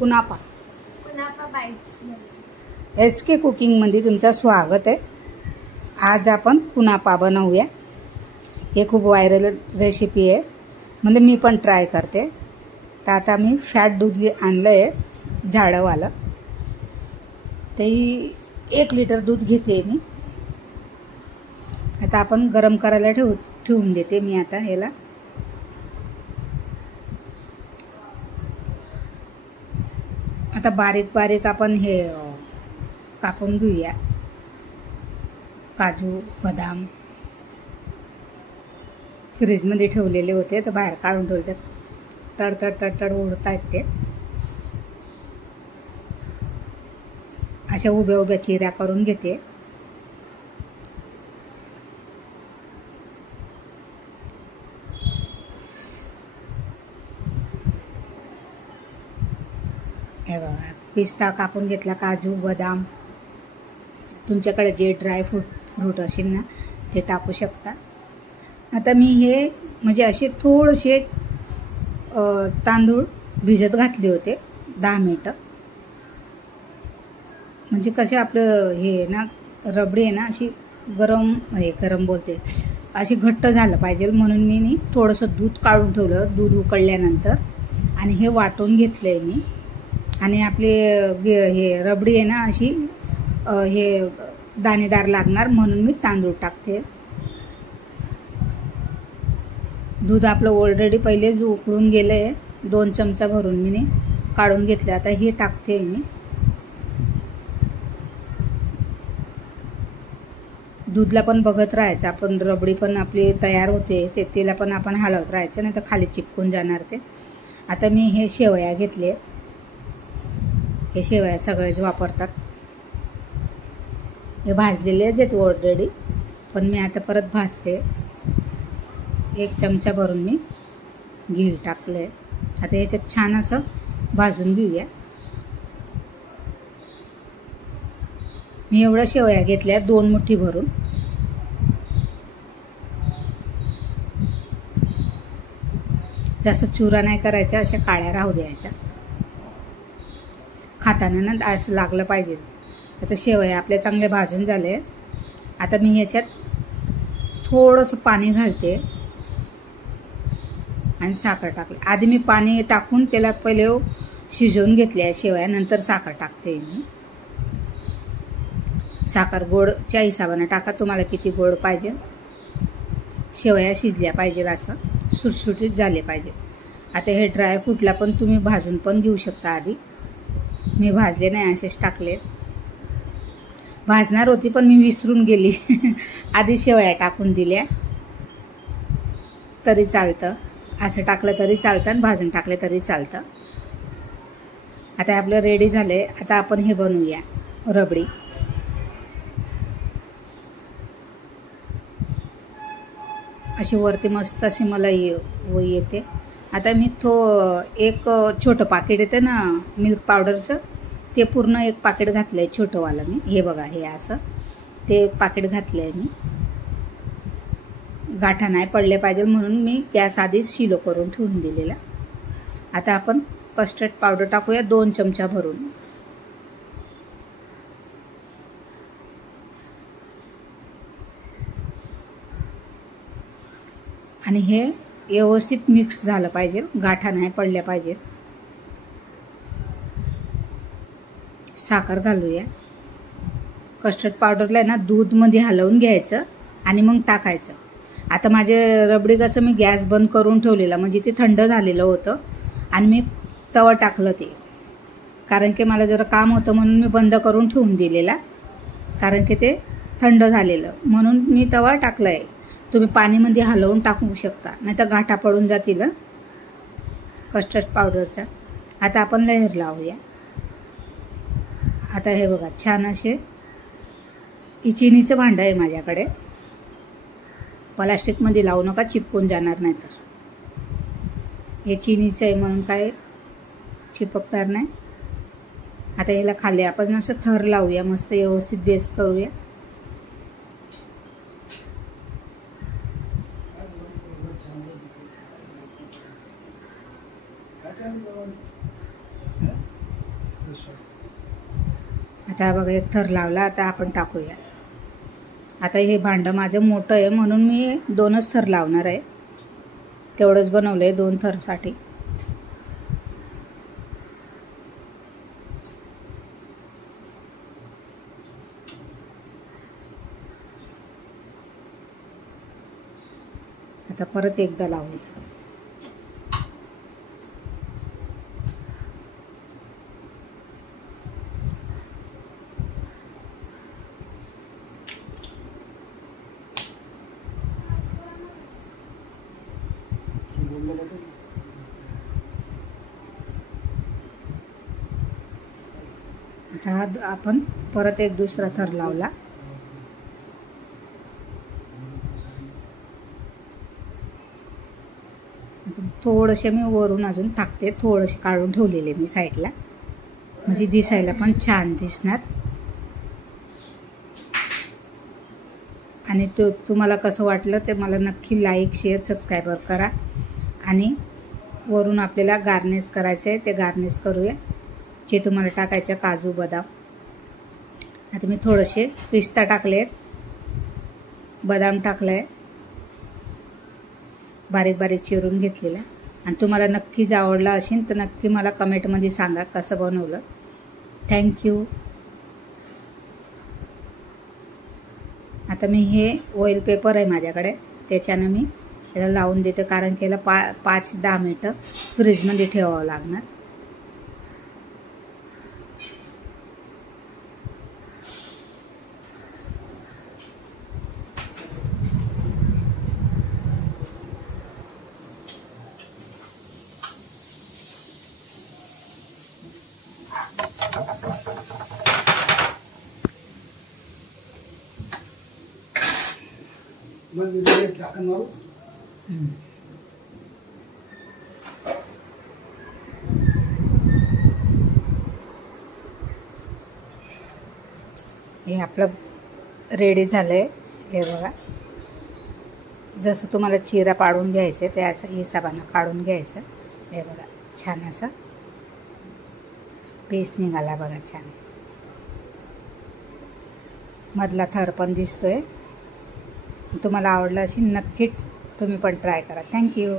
कुनाफा bites SK कुकिंगमध्ये तुमचं स्वागत आहे। आज आपण कुनाफा बनवूया। हे खूप व्हायरल रेसिपी आहे, म्हणजे मी पण ट्राय करते। तर आता मी फॅट दूध आणलं आहे झाडवालं, ते 1 लिटर दूध घेते मी। आता आपण गरम करायला ठेवून देते मी। आता ह्याला आता बारीक बारीक आपण हे कापून घेऊया। काजू बदाम फ्रीज मध्ये ठेवलेले होते, तर बाहेर काढून ठेवले। तडतड तडतड उडतायत ते। अशा उभ्या उभ्या चिऱ्या करून घेते। हे बघा, पिस्ता कापून घेतला, काजू बदाम, तुमच्याकडे जे ड्राय फ्रूट असेल ना ते टाकू शकता। आता मी हे म्हणजे असे थोडेसे तांदूळ भिजत घातले होते 10 मिनिटं, म्हणजे कसे आपलं हे ना रबडी आहे ना अशी गरम बोलते, अशी घट्ट झालं पाहिजे म्हणून मी थोडंसं दूध काढून ठेवलं। दूध उकळल्यानंतर आणि हे वाटून घेतलंय मी। आणि आपले हे रबडी आहे ना अशी हे दाणेदार लागणार म्हणून मी तांदूळ टाकते। दूध आपलं ऑलरेडी पहिलेच उकळून गेलंय, 2 चमचा भरून मी काढून घेतले। आता हे टाकते मी। दूधला पण बघत राहायचं आपण, रबडी पण आपली तयार होते ते तेला पण आपण हलवत राहायचं, नाही तर खाली चिपकून जाणार ते। आता मी हे शेवया घेतले, हे शेवया सगळेच वापरतात। हे भाजलेले आहेत ऑलरेडी, पण मी आता परत भाजते। 1 चमचा भरून मी घी टाकले। आता याच्यात छान असं भाजून घेऊया। मी एवढ्या शेवया घेतल्या 2 मुठी भरून। जास्त चुरा नाही करायचा, अशा काळ्या राहू द्यायच्या, खाताना ना असं लागलं पाहिजे। आता शेवया आपले चांगले भाजून झाले। आता मी ह्याच्यात थोडंसं पाणी घालते आणि साखर टाकले। आधी मी पाणी टाकून त्याला पहिले शिजवून घेतले शेवया, नंतर साखर टाकते मी। साखर गोडच्या हिशोबाने टाका, तुम्हाला किती गोड पाहिजे। शेवया शिजल्या पाहिजे, असं सुटसुटीत झाले पाहिजे। आता हे ड्रायफ्रूटला पण तुम्ही भाजून पण घेऊ शकता। आधी मी भाजले नाही, असेच टाकले। भाजणार होती पण मी विसरून गेली आधी शेवया टाकून दिल्या तरी चालतं, असं टाकलं तरी चालतं आणि भाजून टाकले तरी चालतं। आता आपलं रेडी झालंय। आता आपण हे बनवूया रबडी। अशी वरती मस्त अशी मला येते। आता मी एक छोटं पाकिट येते ना मिल्क पावडरचं, ते पूर्ण 1 पाकिट घातलंय छोटंवालं मी। हे बघा, हे असं ते 1 पाकिट घातलंय मी। गाठा नाही पडले पाहिजे म्हणून मी गॅस आधीच शिलो करून ठेवून दिलेला। आता आपण कस्टर्ड पावडर टाकूया 2 चमचा भरून। आणि हे व्यवस्थित मिक्स झालं पाहिजे, गाठा नाही पडल्या पाहिजे। साखर घालूया। कस्टर्ड पावडरला ना दूध मध्ये हलवून घ्यायचं आणि मग टाकायचं। आता माझे रबडी कसं मी गॅस बंद करून ठेवलेला, म्हणजे ते थंड झालेलं होतं आणि मी तवा टाकलं ते, कारण की मला जरा काम होतं म्हणून मी बंद करून ठेवून दिलेला, कारण की ते थंड झालेलं म्हणून मी तवा टाकलाय। तुम्ही पाणीमध्ये हलवून टाकू शकता, नाही तर गाठा पडून जातील कस्टर्ड पावडरचा। आता आपण लेयर लावूया। आता हे बघा, छान असे चिनीचं भांडं आहे माझ्याकडे, प्लास्टिक मध्ये लावू नका, चिपकून जाणार नाही तर। हे चिनीचं आहे म्हणून काय चिपकणार नाही। आता ह्याला खाली आपण असं थर लावूया, मस्त व्यवस्थित बेस करूया। आता बघा एक थर लावला. आता आपण टाकूया. आता हे भांडं माझं मोठं आहे म्हणून मी 2च थर लावणार आहे. तेवढंच बनवलं आहे 2 थरसाठी. आता परत एकदा लावूया. आता आपण परत एक दुसरा थर लावला. थोडेसे मी वरून अजून टाकते. थोडेसे काढून ठेवलेले मी साईडला, म्हणजे दिसायला पण छान दिसणार. आणि तुम्हाला कसं वाटलं ते मला नक्की लाईक, शेअर, सबस्क्राईब करा. आणि वरून आपल्याला गार्निश करायचं आहे, ते गार्निश करूया. जे तुम्हाला टाकायचं काजू, बदाम. आता मी थोडेसे पिस्ता टाकले, बदाम टाकले, बारीक बारीक चिरून घेतलेला. आणि तुम्हाला नक्कीच आवडला असेल तर नक्की मला कमेंटमध्ये सांगा कसं बनवलं. थँक्यू. आता मी हे ऑइल पेपर आहे माझ्याकडे, त्याच्यानं मी त्याला लावून देते, कारण की याला 5-10 मिनिटं फ्रीजमध्ये ठेवावं लागणार. हे आपलं रेडी झालंय. हे बघा, जसं तुम्हाला चिरा पाडून घ्यायचं ते असं हिसाबानं काढून घ्यायचं. हे बघा, छान असं पीस निघाला बघा, छान. मधला थर पण दिसतोय. तुम्हाला आवडलं असेल नक्की तुम्ही पण ट्राय करा. थँक्यू.